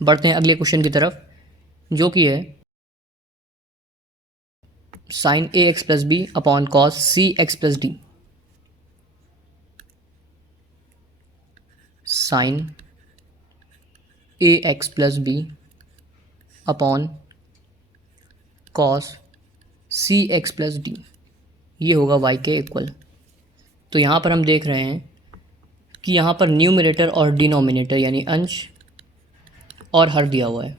बढ़ते हैं अगले क्वेश्चन की तरफ, जो कि है साइन ए x plus B upon cos सी एक्स प्लस डी। साइन ए x plus B upon cos सी एक्स प्लस डी, ये होगा वाई के इक्वल। तो यहाँ पर हम देख रहे हैं कि यहाँ पर न्यूमरेटर और डिनोमिनेटर यानी अंश और हर दिया हुआ है,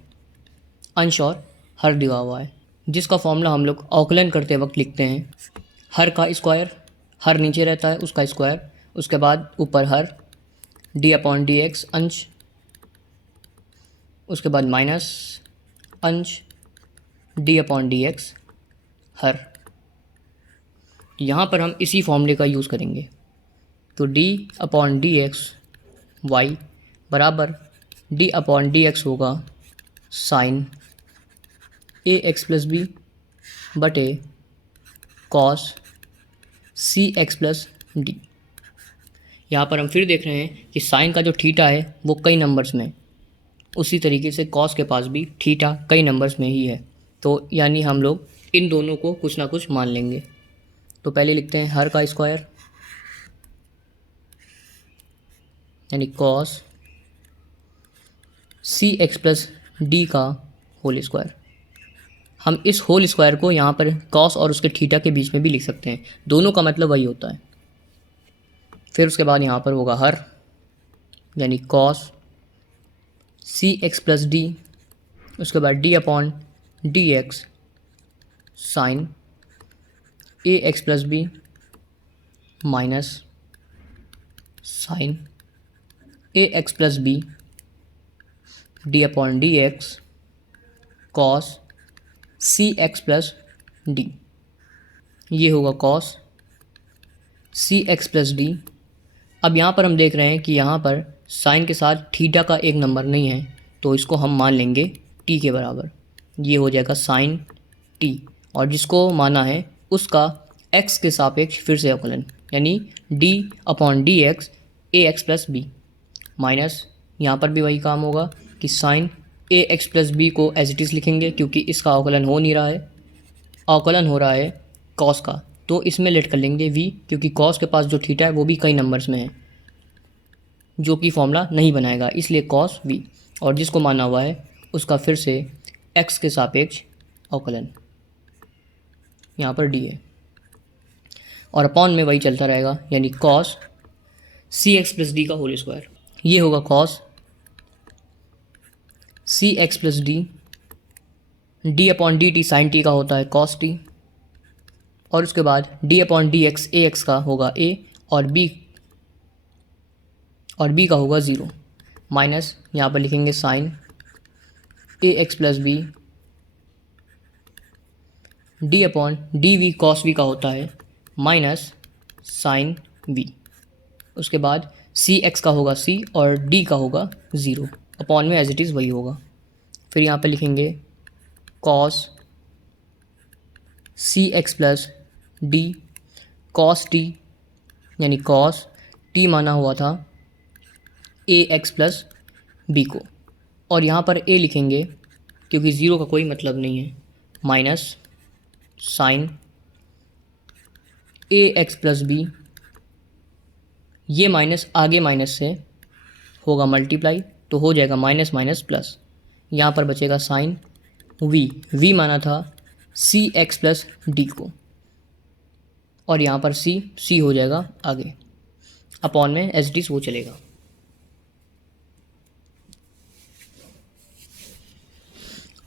अंश और हर दिया हुआ है, जिसका फॉर्मूला हम लोग अवकलन करते वक्त लिखते हैं हर का स्क्वायर, हर नीचे रहता है उसका स्क्वायर, उसके बाद ऊपर हर डी अपॉन डी एक्स अंश, उसके बाद माइनस अंश डी अपॉन डी एक्स हर। यहाँ पर हम इसी फॉर्मूले का यूज़ करेंगे। तो d upon D x y बराबर डी अपॉन डी एक्स होगा साइन ए एक्स प्लस बी बटे कॉस सी एक्स प्लस डी। यहाँ पर हम फिर देख रहे हैं कि साइन का जो थीटा है वो कई नंबर्स में, उसी तरीके से कॉस के पास भी थीटा कई नंबर्स में ही है। तो यानी हम लोग इन दोनों को कुछ ना कुछ मान लेंगे। तो पहले लिखते हैं हर का स्क्वायर यानी कॉस सी एक्स प्लस डी का होल स्क्वायर। हम इस होल स्क्वायर को यहाँ पर कॉस और उसके थीटा के बीच में भी लिख सकते हैं, दोनों का मतलब वही होता है। फिर उसके बाद यहाँ पर होगा हर यानी कॉस सी एक्स प्लस डी, उसके बाद D upon D X sine ए x plus B minus sine ए x plus B D upon D X cos सी एक्स प्लस डी। ये होगा कॉस सी एक्स प्लस डी। अब यहाँ पर हम देख रहे हैं कि यहाँ पर साइन के साथ थीटा का एक नंबर नहीं है, तो इसको हम मान लेंगे टी के बराबर। ये हो जाएगा साइन टी, और जिसको माना है उसका एक्स के सापेक्ष फिर से अवकलन यानी D upon D X A x plus B minus, यहाँ पर भी वही काम होगा कि साइन ए एक्स प्लस बी को एज इट इज़ लिखेंगे क्योंकि इसका अवकलन हो नहीं रहा है, अवकलन हो रहा है कॉस का, तो इसमें लेट कर लेंगे v, क्योंकि कॉस के पास जो थीटा है वो भी कई नंबर्स में है जो कि फॉर्मूला नहीं बनाएगा, इसलिए कॉस v। और जिसको माना हुआ है उसका फिर से x के सापेक्ष अवकलन यहाँ पर d है, और अपॉन में वही चलता रहेगा यानी कॉस सी एक्स प्लस डी का होल स्क्वायर। ये होगा कॉस सी x plus D, D upon D T sine T का होता है कॉस टी, और उसके बाद D upon D X A X का होगा a, और b का होगा 0 माइनस, यहाँ पर लिखेंगे साइन ए x plus B D upon D V cos V का होता है माइनस साइन v, उसके बाद सी एक्स का होगा c और d का होगा 0, अपॉन में एज इट इज़ वही होगा। फिर यहाँ पर लिखेंगे कॉस सी x plus D cos T, यानी कॉस टी माना हुआ था ए एक्स प्लस बी को, और यहाँ पर a लिखेंगे क्योंकि 0 का कोई मतलब नहीं है, माइनस साइन ए एक्स प्लस बी, ये माइनस आगे माइनस से होगा मल्टीप्लाई, तो हो जाएगा माइनस माइनस प्लस, यहाँ पर बचेगा साइन v माना था सी एक्स प्लस डी को, और यहाँ पर c हो जाएगा आगे, अपॉन में एच डी वो चलेगा।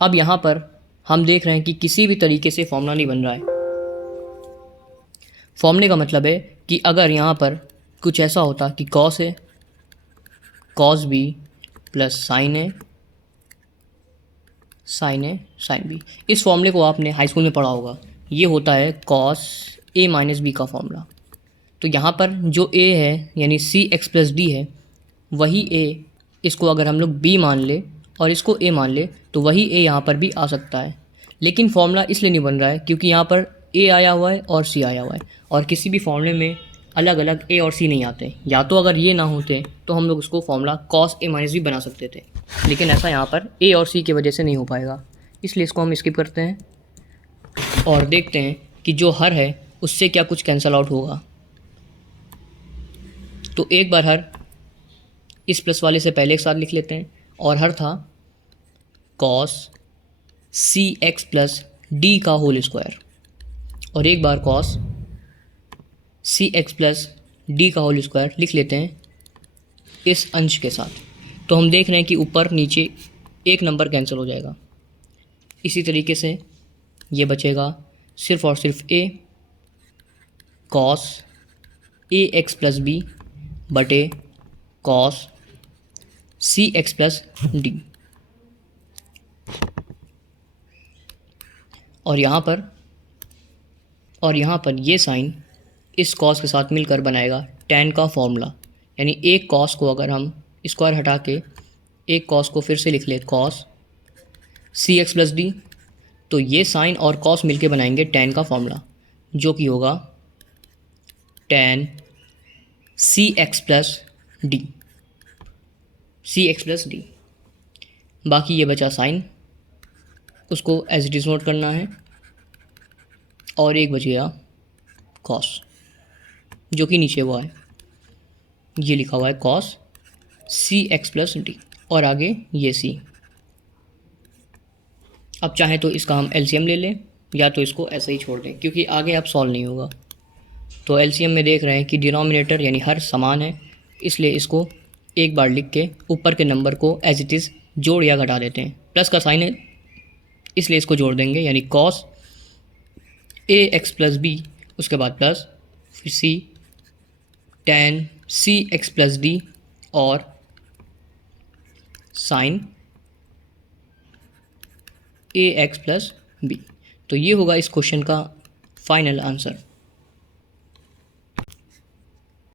अब यहाँ पर हम देख रहे हैं कि किसी भी तरीके से फॉर्मूला नहीं बन रहा है। फॉर्मूले का मतलब है कि अगर यहाँ पर कुछ ऐसा होता कि कॉस है कॉस बी प्लस साइन है साइन बी, इस फॉर्मूले को आपने हाई स्कूल में पढ़ा होगा, ये होता है कॉस ए माइनस बी का फॉर्मूला। तो यहाँ पर जो a है यानी सी एक्स प्लस डी है, वही a, इसको अगर हम लोग b मान ले और इसको a मान ले तो वही a यहाँ पर भी आ सकता है, लेकिन फॉर्मूला इसलिए नहीं बन रहा है क्योंकि यहाँ पर a आया हुआ है और c आया हुआ है, और किसी भी फॉर्मूले में अलग अलग ए और सी नहीं आते। या तो अगर ये ना होते तो हम लोग उसको formula cos A minus B बना सकते थे, लेकिन ऐसा यहाँ पर ए और सी की वजह से नहीं हो पाएगा, इसलिए इसको हम स्किप करते हैं और देखते हैं कि जो हर है उससे क्या कुछ कैंसल आउट होगा। तो एक बार हर इस प्लस वाले से पहले एक साथ लिख लेते हैं, और हर था कॉस सी एक्स प्लस डी का होल स्क्वायर, और एक बार कॉस सी एक्स प्लस डी का होल स्क्वायर लिख लेते हैं इस अंश के साथ। तो हम देख रहे हैं कि ऊपर नीचे एक नंबर कैंसिल हो जाएगा। इसी तरीके से ये बचेगा सिर्फ और सिर्फ ए cos A x plus b बटे कॉस सी एक्स प्लस डी। और यहाँ पर ये साइन इस कॉस के साथ मिलकर बनाएगा tan का फॉर्मूला। यानी एक कॉस को अगर हम स्क्वायर हटा के एक कॉस को फिर से लिख ले कॉस सी एक्स प्लस डी, तो ये साइन और कॉस मिलके बनाएंगे tan का फॉर्मूला, जो कि होगा tan सी एक्स प्लस डी, सी एक्स प्लस डी। बाकी ये बचा साइन, उसको एज इट इज़ नोट करना है, और एक बच गया कॉस जो कि नीचे हुआ है, ये लिखा हुआ है कॉस सी एक्स प्लस डी, और आगे ये सी। अब चाहे तो इसका हम एलसीएम ले लें या तो इसको ऐसे ही छोड़ दें, क्योंकि आगे अब सॉल्व नहीं होगा। तो एलसीएम में देख रहे हैं कि डिनोमिनेटर यानी हर समान है, इसलिए इसको एक बार लिख के ऊपर के नंबर को एज इट इज़ जोड़ या घटा देते हैं। प्लस का साइन है इसलिए इसको जोड़ देंगे, यानी cos A x plus B, उसके बाद प्लस फिर सी tan सी एक्स प्लस डी और साइन ए एक्स प्लस बी। तो ये होगा इस क्वेश्चन का फाइनल आंसर।